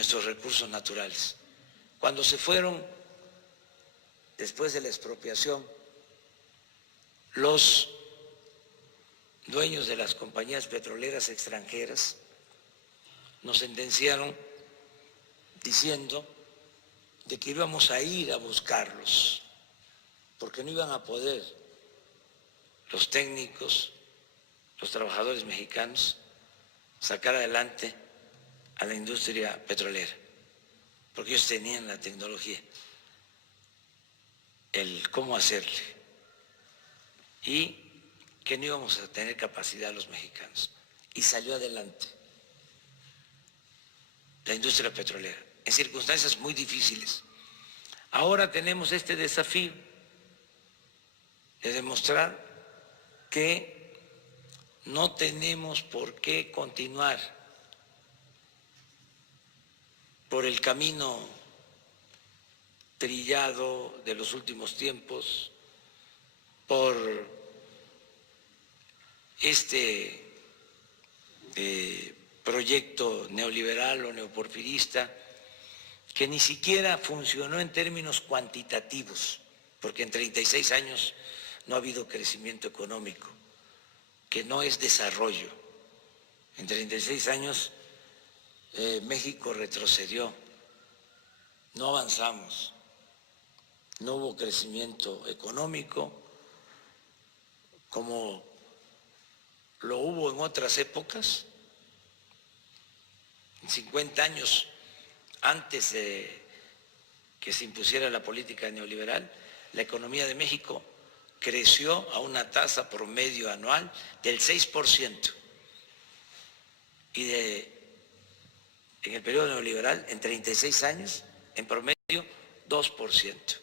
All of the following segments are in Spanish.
nuestros recursos naturales. Cuando se fueron, después de la expropiación, los dueños de las compañías petroleras extranjeras nos sentenciaron diciendo de que íbamos a ir a buscarlos, porque no iban a poder los técnicos, los trabajadores mexicanos, sacar adelante a la industria petrolera, porque ellos tenían la tecnología, el cómo hacerle, y que no íbamos a tener capacidad los mexicanos. Y salió adelante la industria petrolera, en circunstancias muy difíciles. Ahora tenemos este desafío de demostrar que no tenemos por qué continuar por el camino trillado de los últimos tiempos, por este proyecto neoliberal o neoporfirista que ni siquiera funcionó en términos cuantitativos, porque en 36 años no ha habido crecimiento económico, que no es desarrollo. En 36 años México retrocedió, no avanzamos, no hubo crecimiento económico como lo hubo en otras épocas. 50 años antes de que se impusiera la política neoliberal, la economía de México creció a una tasa promedio anual del 6%, y en el periodo neoliberal, en 36 años, en promedio 2%.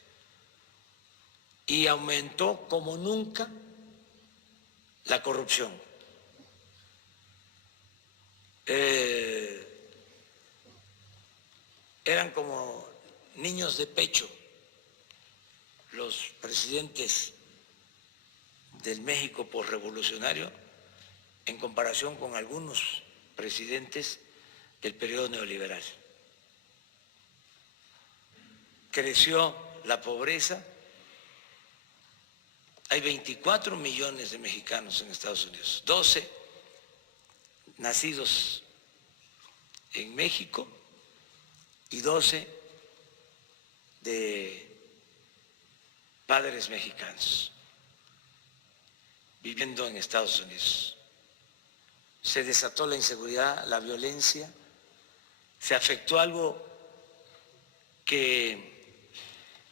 Y aumentó como nunca la corrupción. Eran como niños de pecho los presidentes del México posrevolucionario en comparación con algunos presidentes del periodo neoliberal. Creció la pobreza. Hay 24 millones de mexicanos en Estados Unidos, 12 nacidos en México y 12 de padres mexicanos viviendo en Estados Unidos. Se desató la inseguridad, la violencia, se afectó algo que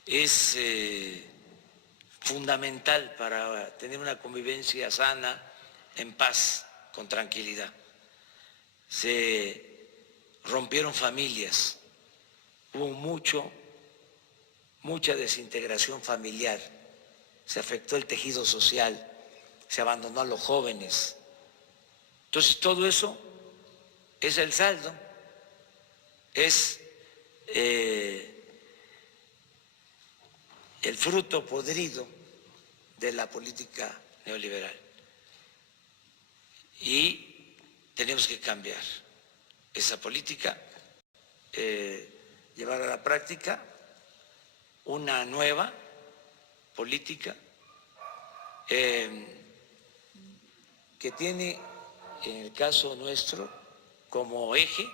es fundamental para tener una convivencia sana, en paz, con tranquilidad. Se rompieron familias, hubo mucha desintegración familiar, se afectó el tejido social, se abandonó a los jóvenes. Entonces todo eso es el saldo, es el fruto podrido de la política neoliberal. Y tenemos que cambiar esa política, llevar a la práctica una nueva política que tiene, en el caso nuestro, como eje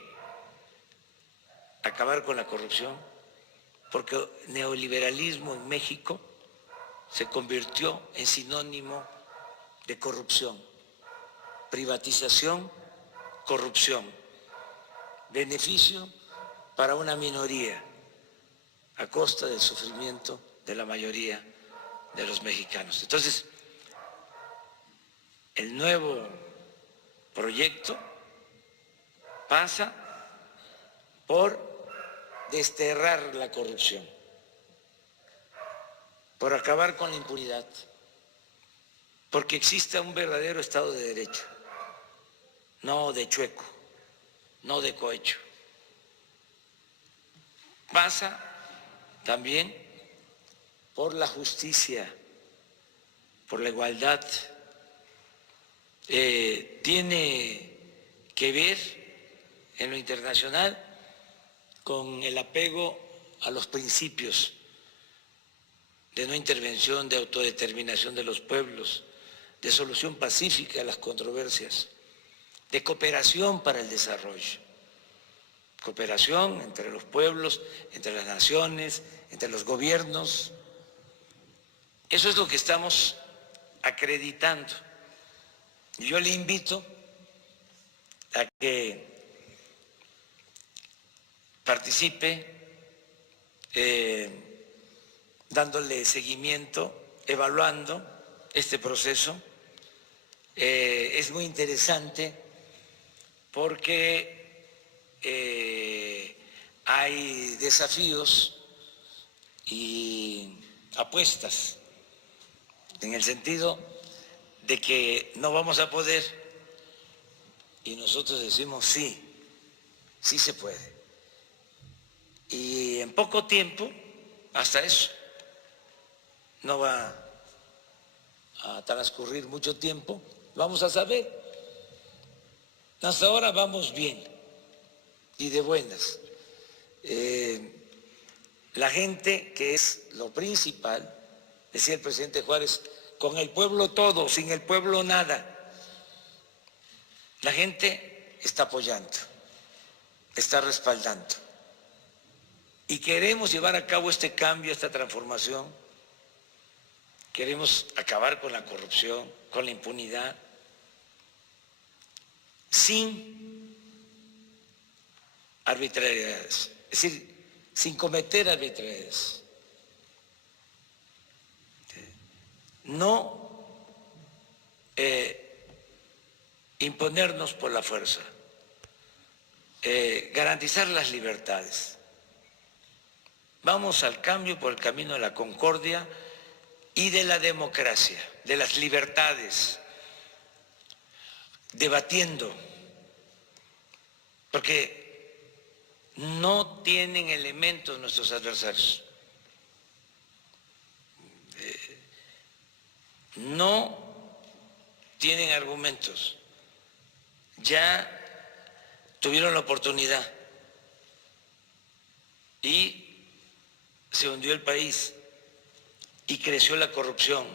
acabar con la corrupción, porque el neoliberalismo en México se convirtió en sinónimo de corrupción, privatización, corrupción, beneficio para una minoría a costa del sufrimiento de la mayoría de los mexicanos. Entonces, el nuevo proyecto pasa por desterrar la corrupción, por acabar con la impunidad, porque exista un verdadero Estado de Derecho, no de chueco, no de cohecho. Pasa también por la justicia, por la igualdad. Tiene que ver en lo internacional con el apego a los principios de no intervención, de autodeterminación de los pueblos, de solución pacífica a las controversias, de cooperación para el desarrollo, cooperación entre los pueblos, entre las naciones, entre los gobiernos. Eso es lo que estamos acreditando. Y yo le invito a que participe dándole seguimiento, evaluando este proceso. Es muy interesante porque hay desafíos y apuestas en el sentido de que no vamos a poder y nosotros decimos sí, sí se puede. Y en poco tiempo, hasta eso, no va a transcurrir mucho tiempo, vamos a saber. Hasta ahora vamos bien y de buenas. La gente, que es lo principal, decía el presidente Juárez, con el pueblo todo, sin el pueblo nada. La gente está apoyando, está respaldando. Y queremos llevar a cabo este cambio, esta transformación. Queremos acabar con la corrupción, con la impunidad, sin arbitrariedades, es decir, sin cometer arbitrariedades. No imponernos por la fuerza, garantizar las libertades. Vamos al cambio por el camino de la concordia y de la democracia, de las libertades, debatiendo, porque no tienen elementos nuestros adversarios, no tienen argumentos, ya tuvieron la oportunidad y se hundió el país y creció la corrupción.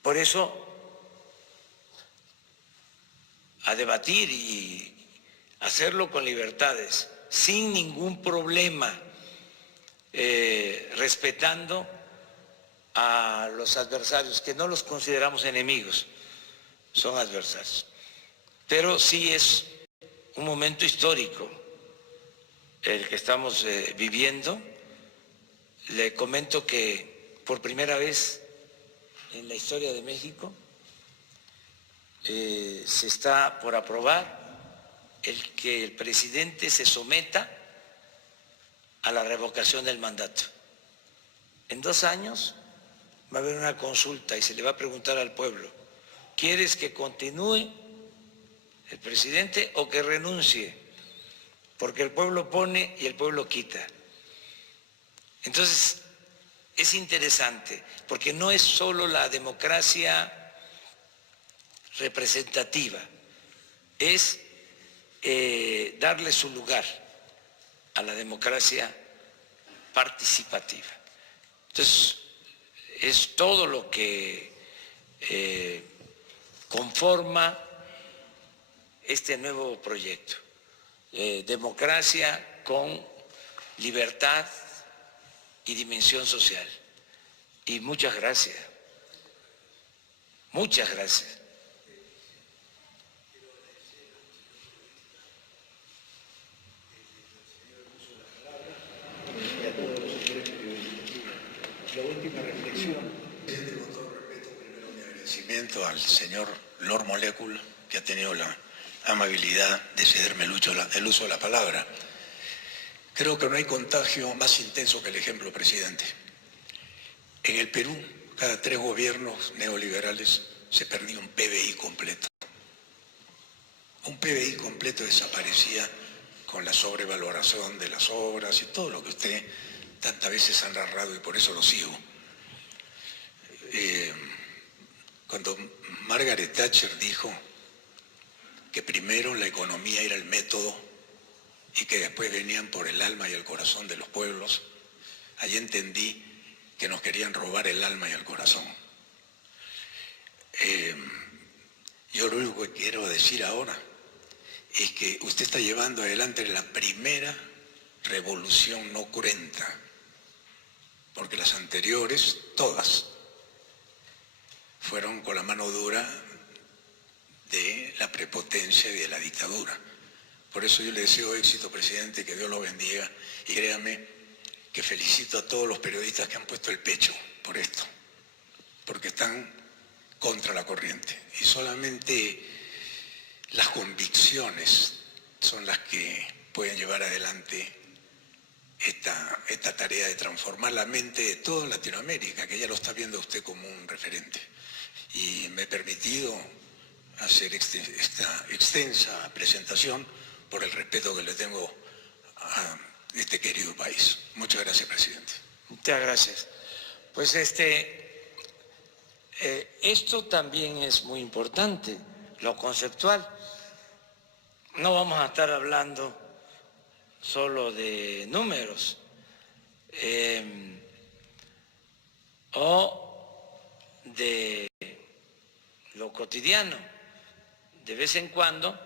Por eso, a debatir y hacerlo con libertades, sin ningún problema, respetando a los adversarios, que no los consideramos enemigos, son adversarios. Pero sí es un momento histórico el que estamos viviendo. Le comento que por primera vez en la historia de México se está por aprobar el que el presidente se someta a la revocación del mandato. En 2 años va a haber una consulta y se le va a preguntar al pueblo, ¿quieres que continúe el presidente o que renuncie? Porque el pueblo pone y el pueblo quita. Entonces, es interesante, porque no es solo la democracia representativa, es darle su lugar a la democracia participativa. Entonces, es todo lo que conforma este nuevo proyecto. Democracia con libertad y dimensión social. Y muchas gracias. Muchas gracias. La última reflexión. Con todo respeto, primero mi agradecimiento al señor Lord Molecule, que ha tenido la amabilidad de cederme el uso de la palabra. Creo que no hay contagio más intenso que el ejemplo, presidente. En el Perú, cada 3 gobiernos neoliberales se perdía un PBI completo. Un PBI completo desaparecía con la sobrevaloración de las obras y todo lo que usted tantas veces ha narrado, y por eso lo sigo. Cuando Margaret Thatcher dijo que primero la economía era el método y que después venían por el alma y el corazón de los pueblos. Allí entendí que nos querían robar el alma y el corazón. Yo lo único que quiero decir ahora es que usted está llevando adelante la primera revolución no cruenta, porque las anteriores, todas, fueron con la mano dura de la prepotencia y de la dictadura. Por eso yo le deseo éxito, presidente, que Dios lo bendiga, y créame que felicito a todos los periodistas que han puesto el pecho por esto, porque están contra la corriente, y solamente las convicciones son las que pueden llevar adelante esta tarea de transformar la mente de toda Latinoamérica, que ya lo está viendo usted como un referente. Y me he permitido hacer esta extensa presentación por el respeto que le tengo a este querido país. Muchas gracias, presidente. Muchas gracias. Pues esto también es muy importante, lo conceptual. No vamos a estar hablando solo de números o de lo cotidiano. De vez en cuando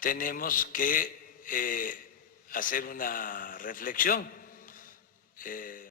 tenemos que hacer una reflexión.